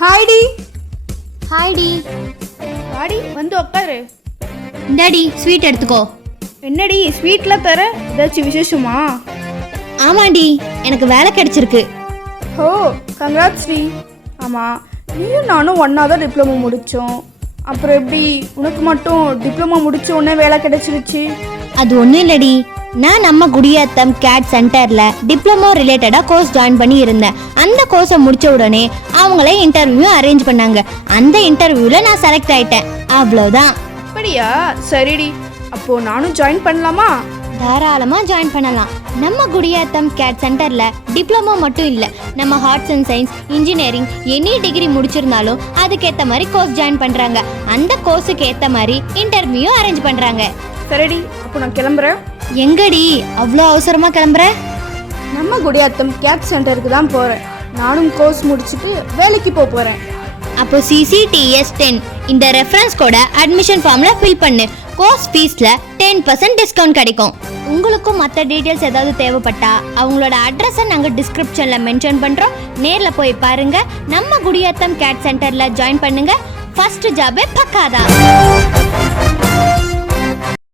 ஹாய்டி. ஹாய்டி. வாடி வந்து உட்காரு. இந்தாடி ஸ்வீட் எடுத்துக்கோ. என்னடி ஸ்வீட்லாம் தர? ஏதாச்சும் விசேஷமா? ஆமாண்டி, எனக்கு வேலை கிடைச்சிருக்கு. ஓ கங்க்ராட்ஸ் டி. ஆமாம், நீயும் நானும் ஒன்றா தான் டிப்ளமோ முடித்தோம். அப்புறம் எப்படி உனக்கு மட்டும் டிப்ளமோ முடிச்ச உடனே வேலை கிடைச்சிருச்சு? அது ஒன்றும் இல்லடி, நான் நம்ம குடியாத்தம் CADD சென்டரில் டிப்ளமோ ரிலேட்டடாக கோர்ஸ் ஜாயின் பண்ணி இருந்தேன். அந்த கோர்ஸை முடித்த உடனே அவங்களே இன்டர்வியூ அரேஞ்ச் பண்ணாங்க. அந்த இன்டர்வியூவில் நான் செலக்ட் ஆகிட்டேன். அவ்வளோதான். அப்படியா? சரிடி, அப்போது நானும் ஜாயின் பண்ணலாமா? தாராளமாக ஜாயின் பண்ணலாம். நம்ம குடியாத்தம் CADD சென்டரில் டிப்ளமோ மட்டும் இல்லை, நம்ம arts and science, engineering, any degree முடிச்சிருந்தாலும் அதுக்கேற்ற மாதிரி கோர்ஸ் ஜாயின் பண்ணுறாங்க. அந்த கோர்ஸுக்கு ஏற்ற மாதிரி இன்டர்வியூ அரேஞ்ச் பண்ணுறாங்க. சரிடி, அப்போ நான் கிளம்புறேன். எங்கடி அவ்வளோ அவசரமாக கிளம்புற? நம்ம குடியாத்தம் CADD சென்டருக்கு தான் போகிறேன். நானும் கோர்ஸ் முடிச்சுட்டு வேலைக்கு போகிறேன். அப்போ CCTS10 இந்த ரெஃபரன்ஸ் கோட அட்மிஷன் ஃபார்மில் ஃபில் பண்ணு. கோர்ஸ் ஃபீஸில் 10% டிஸ்கவுண்ட் கிடைக்கும். உங்களுக்கும் மற்ற டீட்டெயில்ஸ் ஏதாவது தேவைப்பட்டா அவங்களோட அட்ரஸை நாங்கள் டிஸ்கிரிப்ஷனில் மென்ஷன் பண்ணுறோம். நேரில் போய் பாருங்கள். நம்ம குடியாத்தம் CADD சென்டரில் ஜாயின் பண்ணுங்கள். ஃபர்ஸ்ட் ஜாபே பக்காதான்.